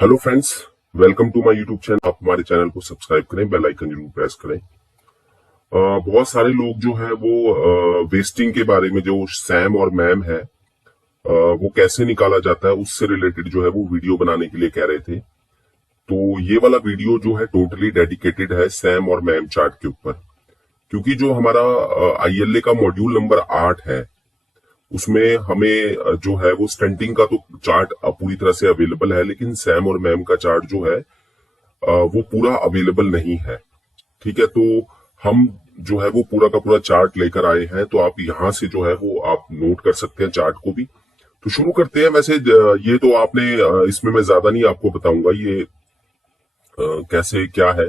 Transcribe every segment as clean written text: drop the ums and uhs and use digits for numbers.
Hello friends, welcome to my YouTube channel. आप हमारे channel को सब्सक्राइब करें, बेल आइकन जरूर प्रेस करें। बहुत सारे लोग जो है वो वेस्टिंग के बारे में, जो सैम और मैम है वो कैसे निकाला जाता है उससे रिलेटेड जो है वो वीडियो बनाने के लिए कह रहे थे। तो ये वाला वीडियो जो है टोटली डेडिकेटेड है सैम और मैम चार्ट के ऊपर, क्योंकि जो हमारा आईएलए का मॉड्यूल नंबर 8 है उसमें हमें जो है वो स्टंटिंग का तो चार्ट पूरी तरह से अवेलेबल है, लेकिन सैम और मैम का चार्ट जो है वो पूरा अवेलेबल नहीं है। ठीक है, तो हम जो है वो पूरा का पूरा चार्ट लेकर आए हैं, तो आप यहाँ से जो है वो आप नोट कर सकते हैं चार्ट को भी। तो शुरू करते हैं। वैसे ये तो आपने इसमें मैं ज्यादा नहीं आपको बताऊंगा ये कैसे क्या है।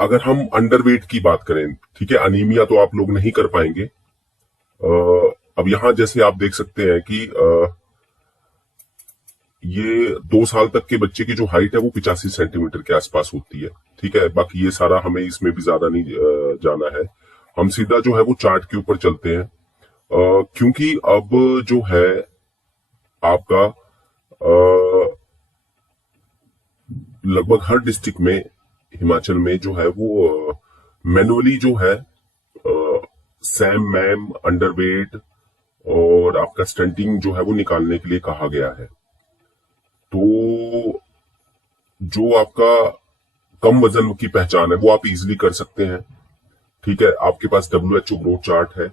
अगर हम अंडरवेट की बात करें, ठीक है, अनीमिया तो आप लोग नहीं कर पाएंगे। अब यहाँ जैसे आप देख सकते हैं कि ये 2 साल तक के बच्चे की जो हाइट है वो 85 सेंटीमीटर के आसपास होती है। ठीक है, बाकी ये सारा हमें इसमें भी ज्यादा नहीं जाना है। हम सीधा जो है वो चार्ट के ऊपर चलते हैं, क्योंकि अब जो है आपका लगभग हर डिस्ट्रिक्ट में हिमाचल में जो है वो मैनुअली जो है सैम मैम अंडरवेट और आपका स्टंटिंग जो है वो निकालने के लिए कहा गया है। तो जो आपका कम वजन की पहचान है वो आप इजीली कर सकते हैं। ठीक है, आपके पास WHO ग्रोथ चार्ट है।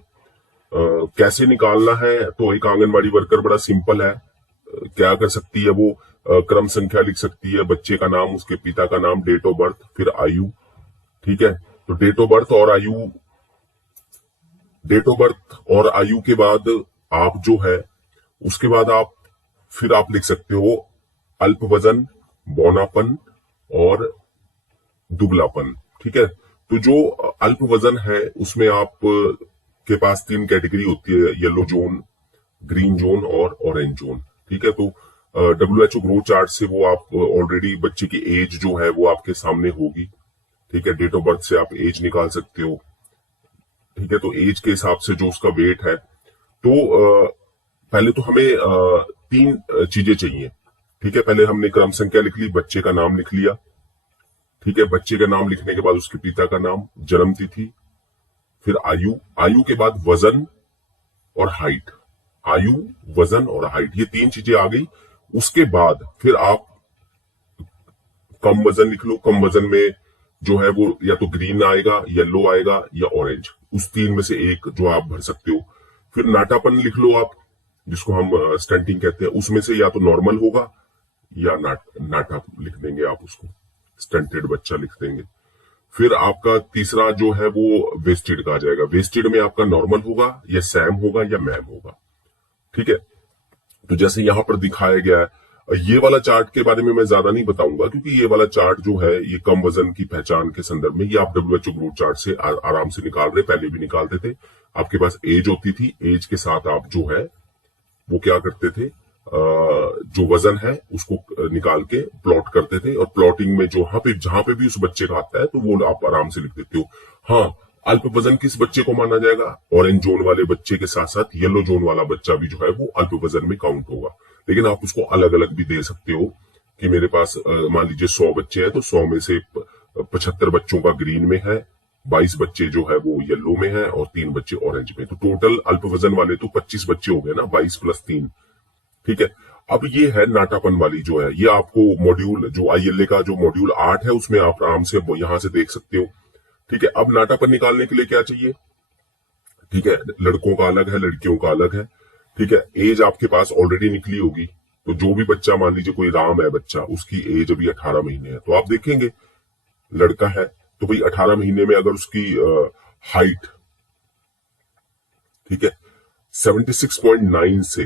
कैसे निकालना है, तो एक आंगनबाड़ी वर्कर बड़ा सिंपल है। क्या कर सकती है वो, क्रम संख्या लिख सकती है, बच्चे का नाम, उसके पिता का नाम, डेट ऑफ बर्थ, फिर आयु। ठीक है, तो डेट ऑफ बर्थ और आयु, डेट ऑफ बर्थ और आयु के बाद आप जो है उसके बाद आप लिख सकते हो अल्प वजन, बौनापन और दुबलापन। ठीक है, तो जो अल्प वजन है उसमें आप के पास 3 कैटेगरी होती है, येलो जोन, ग्रीन जोन और ऑरेंज जोन। ठीक है, तो WHO ग्रोथ चार्ट से वो आप ऑलरेडी बच्चे की एज जो है वो आपके सामने होगी। ठीक है, डेट ऑफ बर्थ से आप एज निकाल सकते हो। ठीक है, तो एज के हिसाब से जो उसका वेट है, तो पहले तो हमें 3 चीजें चाहिए। ठीक है, पहले हमने क्रम संख्या लिख ली, बच्चे का नाम लिख लिया। ठीक है, बच्चे का नाम लिखने के बाद उसके पिता का नाम, जन्म तिथि, फिर आयु, आयु के बाद वजन और हाइट। आयु, वजन और हाइट, ये 3 चीजें आ गई। उसके बाद फिर आप कम वजन लिख लो। कम वजन में जो है वो या तो ग्रीन आएगा, येलो आएगा या ऑरेंज, उस 3 में से एक जो आप भर सकते हो। फिर नाटापन लिख लो आप, जिसको हम स्टंटिंग कहते हैं, उसमें से या तो नॉर्मल होगा या नाटा लिख देंगे आप उसको, स्टंटेड बच्चा लिख देंगे। फिर आपका तीसरा जो है वो वेस्टेड का आ जाएगा। वेस्टेड में आपका नॉर्मल होगा या सैम होगा या मैम होगा। ठीक है, तो जैसे यहां पर दिखाया गया है, ये वाला चार्ट के बारे में मैं ज्यादा नहीं बताऊंगा, क्योंकि ये वाला चार्ट जो है ये कम वजन की पहचान के संदर्भ में, ये आप WHO ग्रोथ चार्ट से आराम से निकाल रहे, पहले भी निकालते थे। आपके पास एज होती थी, एज के साथ आप जो है वो क्या करते थे, जो वजन है उसको निकाल के प्लॉट करते थे, और प्लॉटिंग में जहां पे भी उस बच्चे का आता है तो वो आप आराम से लिख देते हो। हाँ, अल्प वजन किस बच्चे को माना जाएगा, ऑरेंज जोन वाले बच्चे के साथ साथ येलो जोन वाला बच्चा भी जो है वो अल्प वजन में काउंट होगा। लेकिन आप उसको अलग अलग भी दे सकते हो कि मेरे पास मान लीजिए 100 बच्चे हैं, तो 100 में से 75 बच्चों का ग्रीन में है, 22 बच्चे जो है वो येलो में है और 3 बच्चे ऑरेंज में। तो टोटल अल्प वजन वाले तो 25 बच्चे हो गए ना, 22 + 3। ठीक है, अब ये है नाटापन वाली जो है, ये आपको मॉड्यूल जो आईएलए का जो मॉड्यूल 8 है उसमें आप आराम से यहां से देख सकते हो। ठीक है, अब नाटापन निकालने के लिए क्या चाहिए। ठीक है, लड़कों का अलग है, लड़कियों का अलग है। ठीक है, एज आपके पास ऑलरेडी निकली होगी, तो जो भी बच्चा, मान लीजिए कोई राम है बच्चा, उसकी एज अभी 18 महीने है, तो आप देखेंगे लड़का है तो भाई 18 महीने में अगर उसकी हाइट, ठीक है, 76.9 से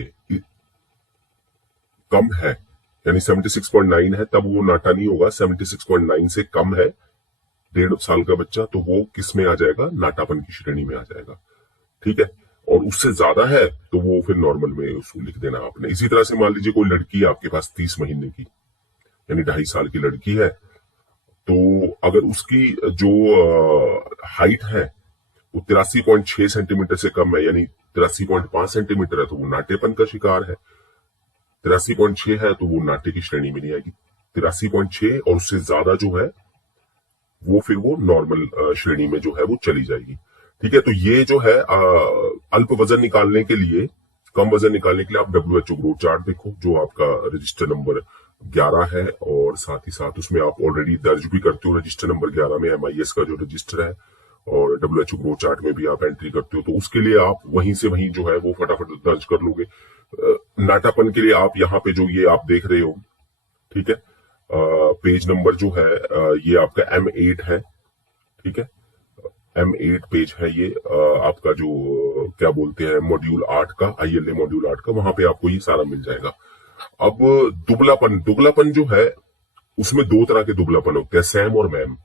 कम है, यानी 76.9 है, तब वो नाटा नहीं होगा। 76.9 से कम है 1.5 साल का बच्चा, तो वो किस में आ जाएगा, नाटापन की श्रेणी में आ जाएगा। ठीक है, और उससे ज्यादा है तो वो फिर नॉर्मल में उसको लिख देना आपने। इसी तरह से मान लीजिए कोई लड़की है आपके पास 30 महीने की, यानी 2.5 साल की लड़की है, तो अगर उसकी जो हाइट है वो 83.6 सेंटीमीटर से कम है, यानी 83.5 सेंटीमीटर है, तो वो नाटेपन का शिकार है। 83.6 है तो वो नाट्य की श्रेणी में नहीं आएगी। 83.6 और उससे ज्यादा जो है वो फिर वो नॉर्मल श्रेणी में जो है वो चली जाएगी। ठीक है, तो ये जो है अल्प वजन निकालने के लिए, कम वजन निकालने के लिए आप WHO ग्रोथ चार्ट देखो, जो आपका रजिस्टर नंबर 11 है, और साथ ही साथ उसमें आप ऑलरेडी दर्ज भी करते हो रजिस्टर नंबर 11 में MIS का जो रजिस्टर है, और WHO ग्रोथ चार्ट में भी आप एंट्री करते हो, तो उसके लिए आप वहीं से वहीं जो है वो फटाफट दर्ज कर लोगे। नाटापन के लिए आप यहाँ पे जो ये आप देख रहे हो, ठीक है, पेज नंबर जो है ये आपका M8 है। ठीक है, M8 पेज है ये, आपका जो क्या बोलते हैं मॉड्यूल 8 का, ILA मॉड्यूल 8 का, वहां पे आपको ये सारा मिल जाएगा। अब दुबलापन, दुबलापन जो है उसमें दो तरह के दुबलापन होते हैं, सैम और मैम।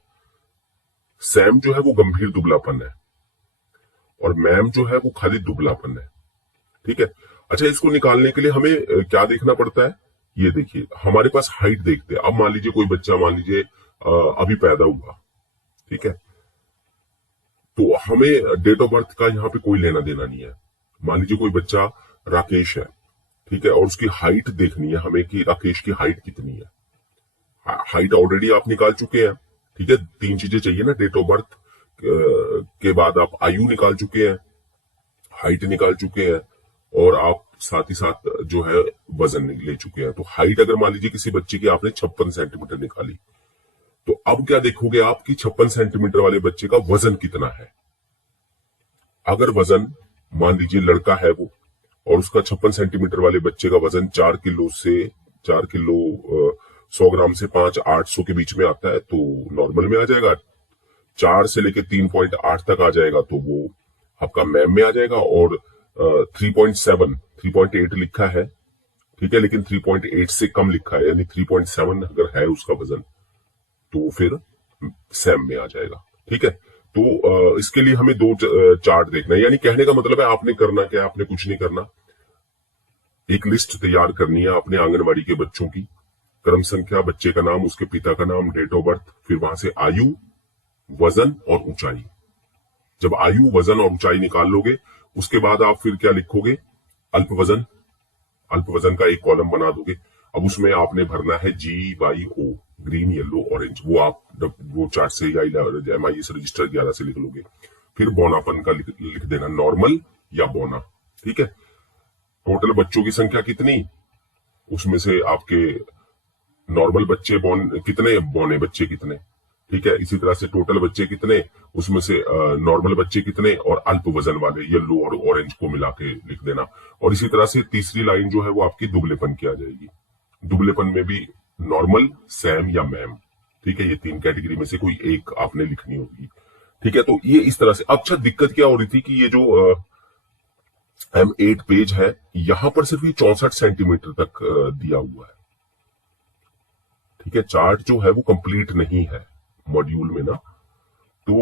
सैम जो है वो गंभीर दुबलापन है, और मैम जो है वो खाली दुबलापन है। ठीक है, अच्छा, इसको निकालने के लिए हमें क्या देखना पड़ता है, ये देखिए, हमारे पास हाइट देखते हैं। अब मान लीजिए कोई बच्चा, मान लीजिए अभी पैदा हुआ, ठीक है, तो हमें डेट ऑफ बर्थ का यहाँ पे कोई लेना देना नहीं है। मान लीजिए कोई बच्चा राकेश है, ठीक है, और उसकी हाइट देखनी है हमें कि राकेश की हाइट कितनी है। हाइट ऑलरेडी आप निकाल चुके हैं, ठीक है, तीन चीजें चाहिए ना, डेट ऑफ बर्थ के बाद आप आयु निकाल चुके हैं, हाइट निकाल चुके हैं, और आप साथ ही साथ जो है वजन ले चुके हैं। तो हाइट अगर मान लीजिए किसी बच्चे की आपने 56 सेंटीमीटर निकाली, तो अब क्या देखोगे आप कि 56 सेंटीमीटर वाले बच्चे का वजन कितना है। अगर वजन मान लीजिए लड़का है वो, और उसका 56 सेंटीमीटर वाले बच्चे का वजन 4 किलो से 4 किलो 100 ग्राम से 5-800 के बीच में आता है, तो नॉर्मल में आ जाएगा। 4 से लेके 3.8 तक आ जाएगा तो वो आपका मैम में आ जाएगा। और 3.7 3.8 लिखा है, ठीक है, लेकिन 3.8 से कम लिखा है, यानी 3.7 अगर है उसका वजन, तो फिर सैम में आ जाएगा। ठीक है, तो इसके लिए हमें दो चार्ट देखना है। यानी कहने का मतलब है आपने करना क्या है, आपने कुछ नहीं करना, एक लिस्ट तैयार करनी है अपने आंगनवाड़ी के बच्चों की, क्रम संख्या, बच्चे का नाम, उसके पिता का नाम, डेट ऑफ बर्थ, फिर वहां से आयु, वजन और ऊंचाई। जब आयु, वजन और ऊंचाई निकाल लोगे, उसके बाद आप फिर क्या लिखोगे, अल्प वजन। अल्प वजन का एक कॉलम बना दोगे। अब उसमें आपने भरना है GYO, ग्रीन, येलो, ऑरेंज, वो आप वो चार्ट से या MIS रजिस्टर 11 से लिख लोगे। फिर बौनापन का लिख देना, नॉर्मल या बौना। ठीक है, टोटल बच्चों की संख्या कितनी, उसमें से आपके नॉर्मल बच्चे कितने, बौने बच्चे कितने। ठीक है, इसी तरह से टोटल बच्चे कितने, उसमें से नॉर्मल बच्चे कितने, और अल्प वजन वाले येलो और ऑरेंज को मिला के लिख देना। और इसी तरह से तीसरी लाइन जो है वो आपकी दुबलेपन की आ जाएगी। दुबलेपन में भी नॉर्मल, सैम या मैम। ठीक है, ये तीन कैटेगरी में से कोई एक आपने लिखनी होगी। ठीक है, तो ये इस तरह से। अच्छा, दिक्कत क्या हो रही थी कि ये जो M8 पेज है, यहां पर सिर्फ ये 64 सेंटीमीटर तक दिया हुआ है। ठीक है, चार्ट जो है वो कंप्लीट नहीं है मॉड्यूल में ना। तो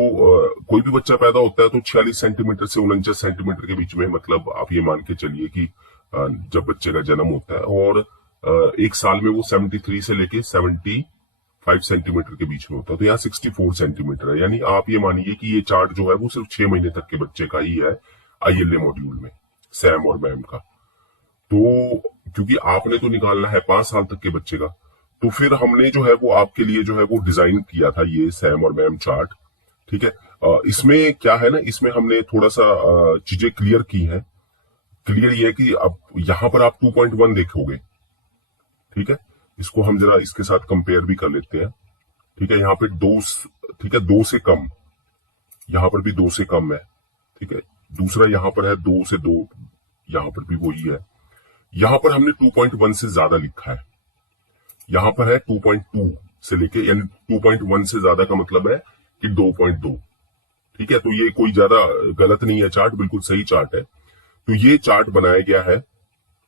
कोई भी बच्चा पैदा होता है तो 46 सेंटीमीटर से 49 सेंटीमीटर के बीच में, मतलब आप ये मान के चलिए कि जब बच्चे का जन्म होता है, और एक साल में वो 73 से लेके 75 सेंटीमीटर के बीच में होता है, तो यहाँ 64 सेंटीमीटर है। यानी आप ये मानिए कि ये चार्ट जो है वो सिर्फ 6 महीने तक के बच्चे का ही है ILA मॉड्यूल में, सैम और मैम का। तो क्योंकि आपने तो निकालना है 5 साल तक के बच्चे का, तो फिर हमने जो है वो आपके लिए जो है वो डिजाइन किया था ये सैम और मैम चार्ट। ठीक है, इसमें क्या है ना, इसमें हमने थोड़ा सा चीजें क्लियर की हैं। क्लियर ये है कि अब यहां पर आप 2.1 देखोगे। ठीक है, इसको हम जरा इसके साथ कंपेयर भी कर लेते हैं। ठीक है, यहाँ पे 2, ठीक है, 2 से कम, यहां पर भी 2 से कम है। ठीक है, दूसरा यहां पर है 2 से 2, यहां पर भी वही है। यहां पर हमने 2.1 से ज्यादा लिखा है, यहां पर है 2.2 से लेके, यानी 2.1 से ज्यादा का मतलब है कि 2.2। ठीक है, तो ये कोई ज्यादा गलत नहीं है चार्ट, बिल्कुल सही चार्ट है। तो ये चार्ट बनाया गया है।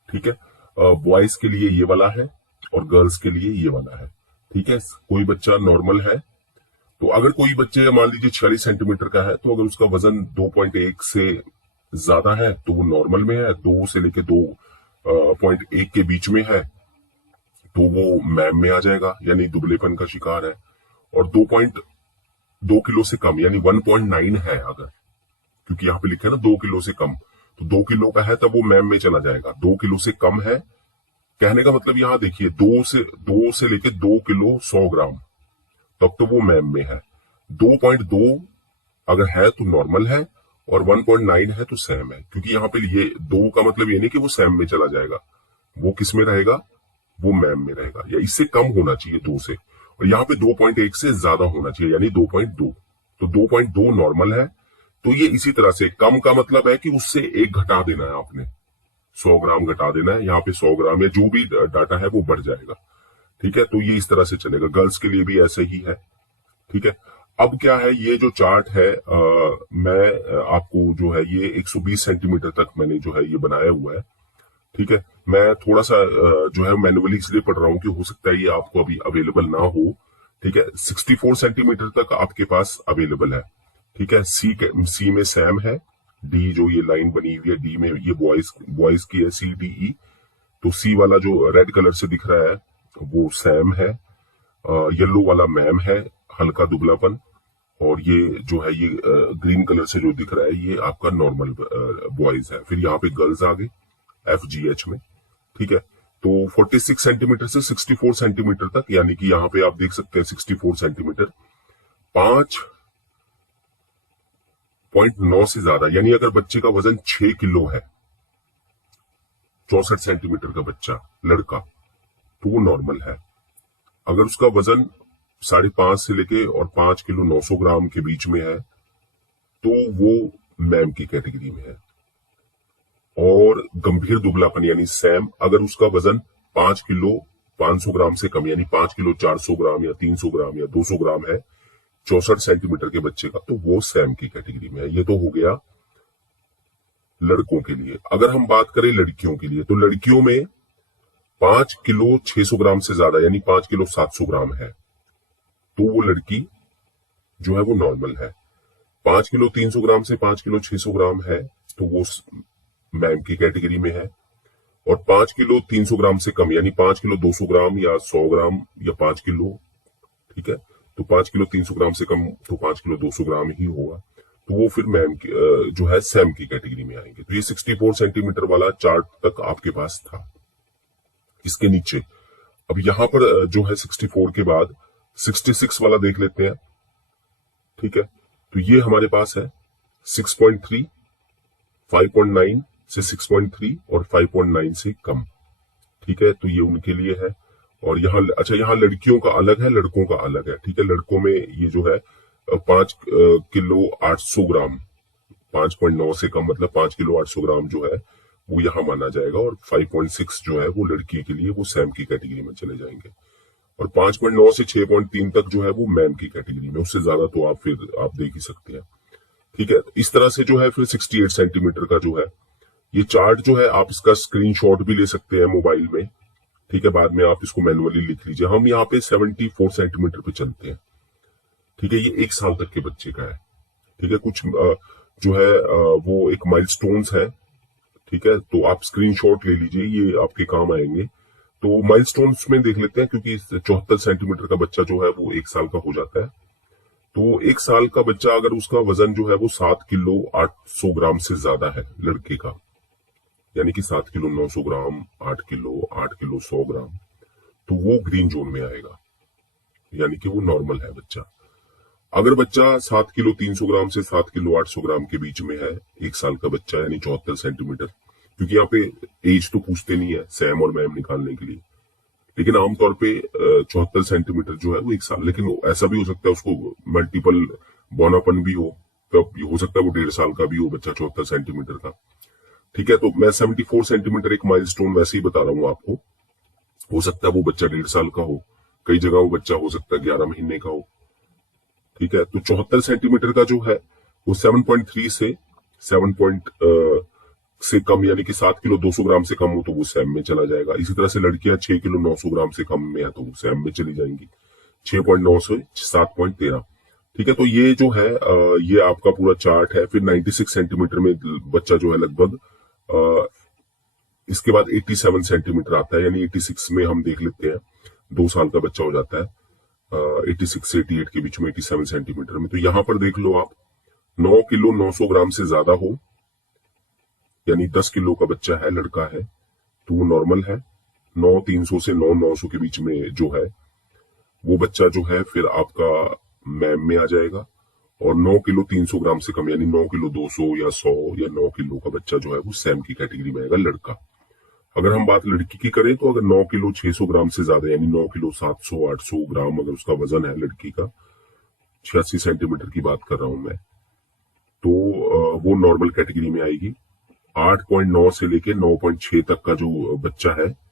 ठीक है, बॉयज के लिए ये वाला है और गर्ल्स के लिए ये वाला है। ठीक है, कोई बच्चा नॉर्मल है, तो अगर कोई बच्चे मान लीजिए 46 सेंटीमीटर का है, तो अगर उसका वजन 2.1 से ज्यादा है तो वो नॉर्मल में है, 2 से लेके 2.1 के बीच में है तो वो मैम में आ जाएगा, यानी दुबलेपन का शिकार है। और 2.2 किलो से कम, यानी 1.9 है अगर, क्योंकि यहाँ पे लिखा है ना 2 किलो से कम, तो 2 किलो का है तब वो मैम में चला जाएगा। 2 किलो से कम है कहने का मतलब यहाँ देखिए, दो से लेके 2 किलो 100 ग्राम तब तो वो मैम में है। 2.2 अगर है तो नॉर्मल है, और 1.9 है तो सैम है। क्योंकि यहाँ पे ये 2 का मतलब ये नहीं कि वो सैम में चला जाएगा, वो किस में रहेगा, वो मैम में रहेगा, या इससे कम होना चाहिए 2 से। और यहाँ पे 2.1 से ज्यादा होना चाहिए, यानी 2.2। तो 2.2 नॉर्मल है। तो ये इसी तरह से कम का मतलब है कि उससे एक घटा देना है आपने, 100 ग्राम घटा देना है। यहाँ पे 100 ग्राम या जो भी डाटा है वो बढ़ जाएगा। ठीक है, तो ये इस तरह से चलेगा। गर्ल्स के लिए भी ऐसे ही है। ठीक है, अब क्या है, ये जो चार्ट है मैं आपको जो है ये 120 सेंटीमीटर तक मैंने जो है ये बनाया हुआ है। ठीक है, मैं थोड़ा सा जो है मैनुअली इसलिए पढ़ रहा हूँ कि हो सकता है ये आपको अभी अवेलेबल ना हो। ठीक है, 64 सेंटीमीटर तक आपके पास अवेलेबल है। ठीक है, सी में सैम है, डी जो ये लाइन बनी हुई है डी में, ये बॉयज की है, CDE। तो सी वाला जो रेड कलर से दिख रहा है वो सैम है, येलो वाला मैम है, हल्का दुबलापन, और ये जो है ये ग्रीन कलर से जो दिख रहा है ये आपका नॉर्मल बॉयज है। फिर यहाँ पे गर्ल्स आ गए FGH में। ठीक है, तो 46 सेंटीमीटर से 64 सेंटीमीटर तक, यानी कि यहाँ पे आप देख सकते हैं 64 सेंटीमीटर 5.9 से ज्यादा, यानी अगर बच्चे का वजन 6 किलो है, 64 सेंटीमीटर का बच्चा लड़का, तो वो नॉर्मल है। अगर उसका वजन 5.5 से लेके और 5 किलो 900 ग्राम के बीच में है तो वो मैम की कैटेगरी में है। और गंभीर दुबलापन यानी सैम, अगर उसका वजन 5 किलो 500 ग्राम से कम, यानी 5 किलो 400 ग्राम या 300 ग्राम या 200 ग्राम है 64 सेंटीमीटर के बच्चे का, तो वो सैम की कैटेगरी में है। ये तो हो गया लड़कों के लिए। अगर हम बात करें लड़कियों के लिए, तो लड़कियों में 5 किलो 600 ग्राम से ज्यादा, यानी 5 किलो 700 ग्राम है, तो वो लड़की जो है वो नॉर्मल है। 5 किलो 300 ग्राम से 5 किलो 600 ग्राम है तो वो मैम की कैटेगरी में है। और 5 किलो 300 ग्राम से कम, यानी 5 किलो 200 ग्राम या 100 ग्राम या 5 किलो, ठीक है, तो 5 किलो 300 ग्राम से कम तो 5 किलो 200 ग्राम ही होगा, तो वो फिर मैम की जो है सैम की कैटेगरी में आएंगे। तो ये 64 सेंटीमीटर वाला चार्ट तक आपके पास था। इसके नीचे अब यहां पर जो है 64 के बाद 66 वाला देख लेते हैं। ठीक है, तो ये हमारे पास है 6.3, 5.9 से 6.3 और 5.9 से कम। ठीक है, तो ये उनके लिए है। और यहाँ अच्छा, यहाँ लड़कियों का अलग है, लड़कों का अलग है। ठीक है, लड़कों में ये जो है 5 किलो 800 ग्राम, 5.9 से कम मतलब 5 किलो 800 ग्राम जो है वो यहाँ माना जाएगा। और 5.6 जो है वो लड़की के लिए वो सैम की कैटेगरी में चले जाएंगे। और 5.9 से 6.3 तक जो है वो मैम की कैटेगरी में, उससे ज्यादा तो आप देख ही सकते हैं। ठीक है, तो इस तरह से जो है फिर 68 सेंटीमीटर का जो है ये चार्ट जो है, आप इसका स्क्रीनशॉट भी ले सकते हैं मोबाइल में। ठीक है, बाद में आप इसको मैनुअली लिख लीजिए। हम यहाँ पे 74 सेंटीमीटर पे चलते हैं। ठीक है, ये 1 साल तक के बच्चे का है। ठीक है, कुछ जो है वो एक माइलस्टोन्स है। ठीक है, तो आप स्क्रीनशॉट ले लीजिए, ये आपके काम आएंगे। तो माइलस्टोन्स में देख लेते हैं, क्योंकि 74 सेंटीमीटर का बच्चा जो है वो 1 साल का हो जाता है। तो 1 साल का बच्चा अगर उसका वजन जो है वो 7 किलो 800 ग्राम से ज्यादा है लड़के का, यानी कि 7 किलो 900 ग्राम, 8 किलो 100 ग्राम, तो वो ग्रीन जोन में आएगा, यानी कि वो नॉर्मल है बच्चा। अगर बच्चा 7 किलो 300 ग्राम से 7 किलो 800 ग्राम के बीच में है, 1 साल का बच्चा यानी 74 सेंटीमीटर, क्योंकि यहाँ पे एज तो पूछते नहीं है सैम और मैम निकालने के लिए, लेकिन आमतौर पे 74 सेंटीमीटर जो है वो 1 साल, लेकिन ऐसा भी हो सकता है उसको मल्टीपल बोनापन भी हो, तब हो सकता है वो 1.5 साल का भी हो बच्चा 74 सेंटीमीटर का। ठीक है, तो मैं 74 सेंटीमीटर एक माइलस्टोन वैसे ही बता रहा हूँ आपको। हो सकता है वो बच्चा 1.5 साल का हो, कई जगह वो बच्चा हो सकता है 11 महीने का हो। ठीक है, तो 74 सेंटीमीटर का जो है वो 7.3 से 7 से कम, यानी कि 7 किलो 200 ग्राम से कम हो तो वो सैम में चला जाएगा। इसी तरह से लड़कियां 6 किलो 900 ग्राम से कम में है तो वो सैम में चली जाएंगी, 6.9 से 7.13। ठीक है, तो ये जो है ये आपका पूरा चार्ट है। फिर 96 सेंटीमीटर में बच्चा जो है लगभग इसके बाद 87 सेंटीमीटर आता है, यानी 86 में हम देख लेते हैं 2 साल का बच्चा हो जाता है। 86 से 88 के बीच में 87 सेंटीमीटर में, तो यहां पर देख लो आप 9 किलो 900 ग्राम से ज्यादा हो, यानी 10 किलो का बच्चा है, लड़का है, तो वो नॉर्मल है। 9,300 से 9,900 के बीच में जो है वो बच्चा जो है फिर आपका मैम में आ जाएगा। और 9 किलो 300 ग्राम से कम यानी 9 किलो 200 या 100 या 9 किलो का बच्चा जो है वो सैम की कैटेगरी में आएगा, लड़का। अगर हम बात लड़की की करें तो अगर 9 किलो 600 ग्राम से ज्यादा यानी 9 किलो 700 800 ग्राम अगर उसका वजन है लड़की का, 86 सेंटीमीटर की बात कर रहा हूं मैं, तो वो नॉर्मल कैटेगरी में आएगी। 8.9 से लेके 9.6 तक का जो बच्चा है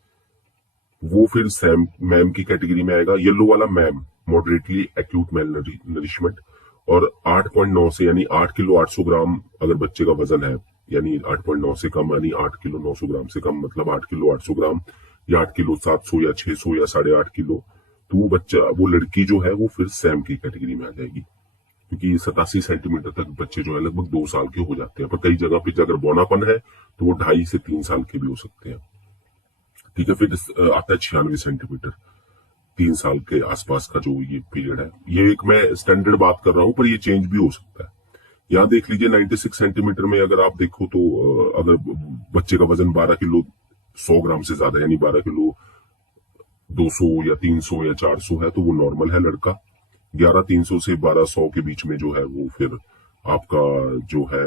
वो फिर सैम मैम की कैटेगरी में आएगा। येलो वाला MAM, moderately acute malnourishment. और 8.9 से यानी 8 किलो 800 ग्राम अगर बच्चे का वजन है, यानी 8.9 से कम यानी 8 किलो 900 ग्राम से कम, मतलब 8 किलो 800 ग्राम या 8 किलो 700 या 600 या 8.5 किलो, तो वो बच्चा, वो लड़की जो है वो फिर सैम की कैटेगरी में आ जाएगी। क्योंकि 87 सेंटीमीटर तक बच्चे जो है लगभग 2 साल के हो जाते हैं, पर कई जगह पे अगर बौनापन है तो वो 2.5 से 3 साल के भी हो सकते हैं। ठीक है, फिर आता है 96 सेंटीमीटर, 3 साल के आसपास का जो ये पीरियड है। ये एक मैं स्टैंडर्ड बात कर रहा हूं, पर ये चेंज भी हो सकता है। यहाँ देख लीजिए 96 सेंटीमीटर में अगर आप देखो तो अगर बच्चे का वजन 12 किलो 100 ग्राम से ज्यादा यानी 12 किलो 200 या 300 या 400 है तो वो नॉर्मल है, लड़का। 11,300 से 1200 के बीच में जो है वो फिर आपका जो है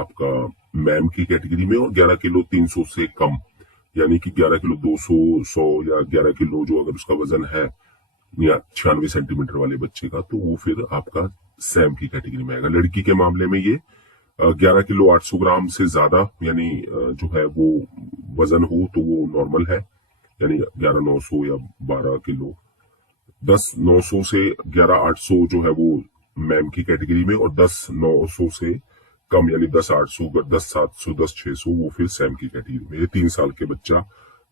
आपका मैम की कैटेगरी में। और 11 किलो 300 से कम यानी कि 11 किलो 200 100 या 11 किलो जो अगर उसका वजन है या 96 सेंटीमीटर वाले बच्चे का, तो वो फिर आपका सैम की कैटेगरी में आएगा। लड़की के मामले में ये 11 किलो 800 ग्राम से ज्यादा यानी जो है वो वजन हो तो वो नॉर्मल है, यानी 11,900 या 12 किलो। 10,900 से 11,800 जो है वो मैम की कैटेगरी में। और 10,900 से कम यानी 10,800 10,700 10,600 वो फिर सैम की कैटेगरी में। ये 3 साल के बच्चा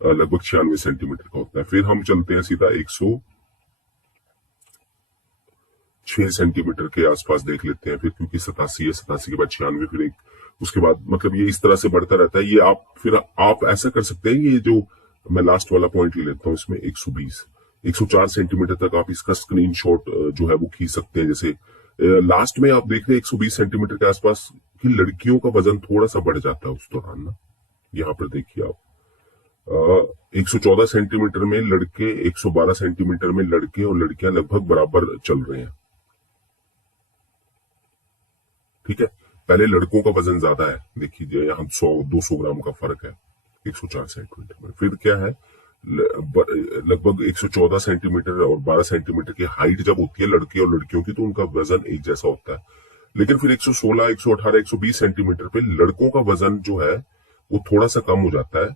लगभग 96 सेंटीमीटर का होता है। फिर हम चलते हैं सीधा 106 सेंटीमीटर के आसपास देख लेते हैं फिर, क्योंकि 87 है, 87 के बाद 96, फिर एक उसके बाद मतलब ये इस तरह से बढ़ता रहता है। ये आप फिर आप ऐसा कर सकते हैं, ये जो मैं लास्ट वाला पॉइंट ले लेता हूँ इसमें 120 104 सेंटीमीटर तक आप इसका स्क्रीनशॉट जो है वो खींच सकते हैं। जैसे लास्ट में आप देख रहे हैं 120 सेंटीमीटर के आसपास कि लड़कियों का वजन थोड़ा सा बढ़ जाता है उस दौरान ना। यहाँ पर देखिए आप 114 सेंटीमीटर में लड़के, 112 सेंटीमीटर में लड़के और लड़कियां लगभग बराबर चल रहे हैं। ठीक है, पहले लड़कों का वजन ज्यादा है, देखिए यहाँ 100-200 ग्राम का फर्क है 104 सेंटीमीटर में। फिर क्या है, लगभग 114 सेंटीमीटर और 12 सेंटीमीटर की हाइट जब होती है लड़के और लड़कियों की तो उनका वजन एक जैसा होता है। लेकिन फिर 116 118 120 सेंटीमीटर पे लड़कों का वजन जो है वो थोड़ा सा कम हो जाता है।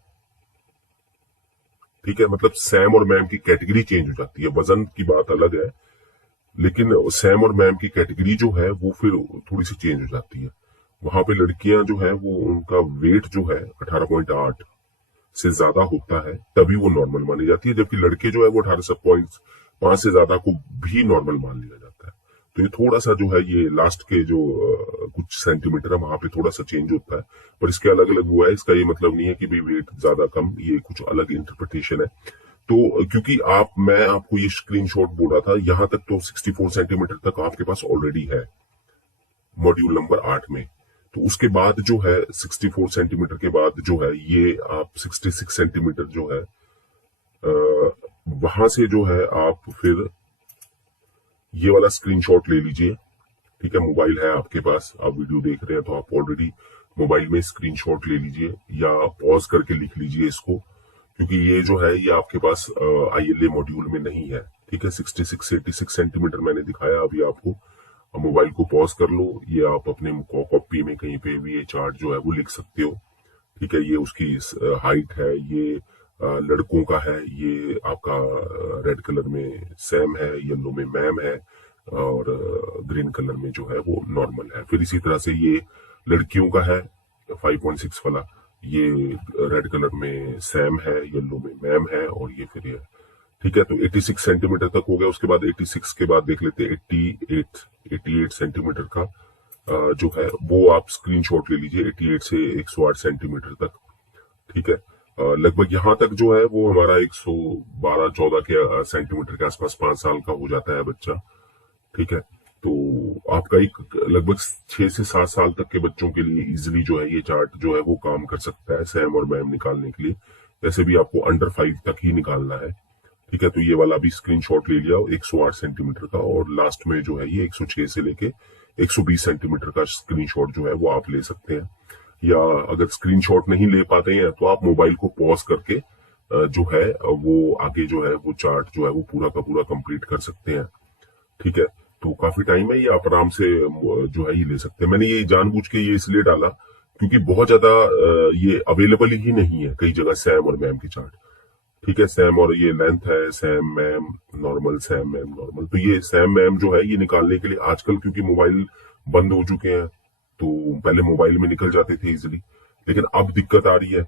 ठीक है, मतलब सैम और मैम की कैटेगरी चेंज हो जाती है, वजन की बात अलग है, लेकिन सैम और मैम की कैटेगरी जो है वो फिर थोड़ी सी चेंज हो जाती है। वहां पे लड़कियां जो है वो उनका वेट जो है 18.8 से ज्यादा होता है तभी वो नॉर्मल मानी जाती है, जबकि लड़के जो है वो 18.5 से ज्यादा को भी नॉर्मल मान लिया जाता है। तो ये थोड़ा सा जो है ये लास्ट के जो कुछ सेंटीमीटर है वहां पे थोड़ा सा चेंज होता है, पर इसके अलग अलग हुआ है। इसका ये मतलब नहीं है कि भाई वेट ज्यादा कम, ये कुछ अलग इंटरप्रिटेशन है। तो क्योंकि मैं आपको ये स्क्रीनशॉट बोल रहा था, यहां तक तो 64 सेंटीमीटर तक आपके पास ऑलरेडी है मॉड्यूल नंबर 8 में। तो उसके बाद जो है 64 सेंटीमीटर के बाद जो है ये आप 66 सेंटीमीटर जो है वहां से जो है आप फिर ये वाला स्क्रीनशॉट ले लीजिए। ठीक है, मोबाइल है आपके पास, आप वीडियो देख रहे हैं तो आप ऑलरेडी मोबाइल में स्क्रीनशॉट ले लीजिए या पॉज करके लिख लीजिए इसको, क्योंकि ये जो है ये आपके पास ILA मॉड्यूल में नहीं है। ठीक है, 66 से 86 सेंटीमीटर मैंने दिखाया अभी आपको। मोबाइल को पॉज कर लो, ये आप अपने कॉपी में कहीं पे भी ये चार्ट जो है वो लिख सकते हो। ठीक है, ये उसकी हाइट है, ये लड़कों का है, ये आपका रेड कलर में सैम है, येलो में मैम है और ग्रीन कलर में जो है वो नॉर्मल है। फिर इसी तरह से ये लड़कियों का है 5.6 वाला, ये रेड कलर में सैम है, येलो में मैम है और ये फिर ये। ठीक है, तो 86 सेंटीमीटर तक हो गया। उसके बाद 86 के बाद देख लेते हैं 88 सेंटीमीटर का जो है वो आप स्क्रीनशॉट ले लीजिए, 88 से 108 सेंटीमीटर तक। ठीक है, लगभग यहाँ तक जो है वो हमारा 112-14 के सेंटीमीटर के आसपास 5 साल का हो जाता है बच्चा। ठीक है, तो आपका एक लगभग 6 से 7 साल तक के बच्चों के लिए इजिली जो है ये चार्ट जो है वो काम कर सकता है सैम और मैम निकालने के लिए। वैसे भी आपको अंडर 5 तक ही निकालना है। ठीक है, तो ये वाला भी स्क्रीनशॉट ले लिया 108 सेंटीमीटर का, और लास्ट में जो है ये 106 से लेके 120 सेंटीमीटर का स्क्रीनशॉट जो है वो आप ले सकते हैं। या अगर स्क्रीनशॉट नहीं ले पाते हैं तो आप मोबाइल को पॉज करके जो है वो आगे जो है वो चार्ट जो है वो पूरा का पूरा कंप्लीट कर सकते हैं। ठीक है, तो काफी टाइम है, ये आप आराम से जो है ये ले सकते हैं। मैंने ये जानबूझ के ये इसलिए डाला क्योंकि बहुत ज्यादा ये अवेलेबल ही नहीं है कई जगह, सैम और मैम की चार्ट। ठीक है, सैम और ये लेंथ है, Sam ma'am normal, Sam ma'am normal. तो ये सैम मैम जो है ये निकालने के लिए आजकल क्योंकि मोबाइल बंद हो चुके हैं, तो पहले मोबाइल में निकल जाते थे इजिली, लेकिन अब दिक्कत आ रही है,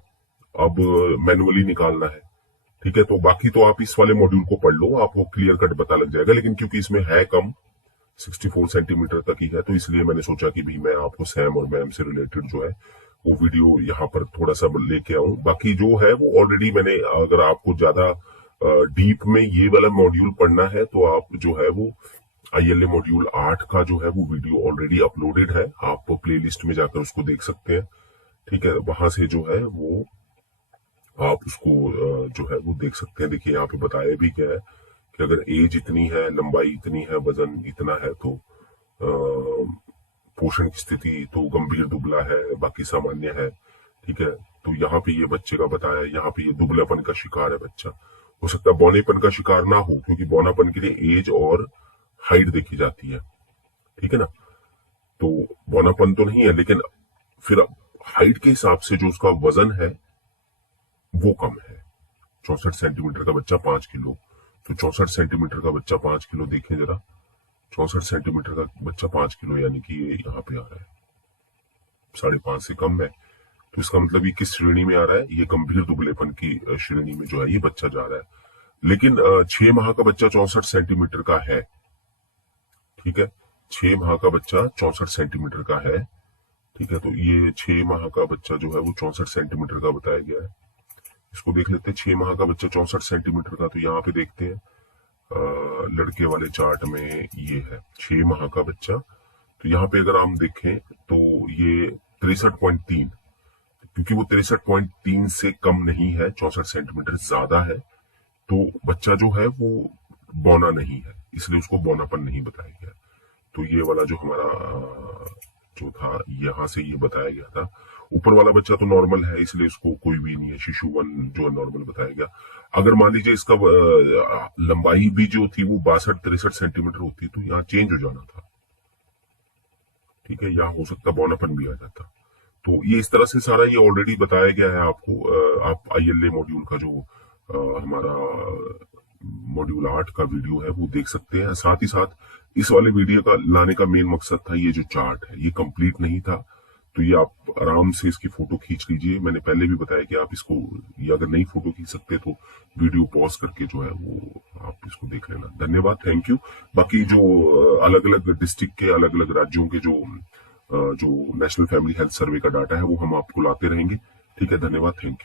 अब मैनुअली निकालना है। ठीक है, तो बाकी तो आप इस वाले मॉड्यूल को पढ़ लो, आपको क्लियर कट पता लग जाएगा, लेकिन क्योंकि इसमें है कम, 64 सेंटीमीटर तक ही है, तो इसलिए मैंने सोचा कि भाई मैं आपको सैम और मैम से रिलेटेड जो है वो वीडियो यहाँ पर थोड़ा सा लेके आऊं। बाकी जो है वो ऑलरेडी मैंने, अगर आपको ज्यादा डीप में ये वाला मॉड्यूल पढ़ना है तो आप जो है वो ILA मॉड्यूल 8 का जो है वो वीडियो ऑलरेडी अपलोडेड है, आप प्लेलिस्ट में जाकर उसको देख सकते हैं। ठीक है, वहां से जो है वो आप उसको जो है वो देख सकते हैं। देखिए यहाँ पे बताया भी क्या है कि अगर एज इतनी है, लंबाई इतनी है, वजन इतना है, तो पोषण की स्थिति तो गंभीर दुबला है, बाकी सामान्य है। ठीक है, तो यहाँ पे ये बच्चे का बताया, यहाँ पे ये दुबलापन का शिकार है बच्चा। हो सकता है बौनेपन का शिकार ना हो, क्योंकि बौनापन के लिए एज और हाइट देखी जाती है। ठीक है ना, तो बौनापन तो नहीं है, लेकिन फिर हाइट के हिसाब से जो उसका वजन है वो कम है। 64 सेंटीमीटर का बच्चा 5 किलो, तो 64 सेंटीमीटर का बच्चा 5 किलो, देखें जरा, 64 सेंटीमीटर का बच्चा 5 किलो, यानी कि ये यहाँ पे आ रहा है 5.5 से कम है। तो इसका मतलब ये किस श्रेणी में आ रहा है, ये गंभीर दुबलेपन की श्रेणी में जो है ये बच्चा जा रहा है। लेकिन 6 माह का बच्चा 64 सेंटीमीटर का है। ठीक है, 6 माह का बच्चा 64 सेंटीमीटर का है। ठीक है, तो ये 6 माह का बच्चा जो है वो 64 सेंटीमीटर का बताया गया है। इसको देख लेते हैं, 6 माह का बच्चा 64 सेंटीमीटर का, तो यहाँ पे देखते हैं लड़के वाले चार्ट में ये है 6 माह का बच्चा। तो यहाँ पे अगर हम देखें तो ये 63.3, क्योंकि वो 63.3 से कम नहीं है, 64 सेंटीमीटर ज्यादा है, तो बच्चा जो है वो बौना नहीं है, इसलिए उसको बौनापन नहीं बताया गया। तो ये वाला जो हमारा जो था यहाँ से ये बताया गया था। ऊपर वाला बच्चा तो नॉर्मल है, इसलिए इसको कोई भी नहीं है, शिशु 1 जो है नॉर्मल बताया गया। अगर मान लीजिए इसका लंबाई भी जो थी वो 62-63 सेंटीमीटर होती तो यहाँ चेंज हो जाना था। ठीक है, यहाँ हो सकता बौनापन भी आ जाता। तो ये इस तरह से सारा ये ऑलरेडी बताया गया है आपको। आप ILA मॉड्यूल का जो हमारा मॉड्यूल 8 का वीडियो है वो देख सकते हैं। साथ ही साथ इस वाले वीडियो का लाने का मेन मकसद था, ये जो चार्ट है ये कंप्लीट नहीं था, तो ये आप आराम से इसकी फोटो खींच लीजिए। मैंने पहले भी बताया कि आप इसको, ये अगर नहीं फोटो खींच सकते तो वीडियो पॉज करके जो है वो आप इसको देख लेना। धन्यवाद, थैंक यू। बाकी जो अलग अलग डिस्ट्रिक्ट के, अलग अलग राज्यों के जो नेशनल फैमिली हेल्थ सर्वे का डाटा है वो हम आपको लाते रहेंगे। ठीक है, धन्यवाद, थैंक यू।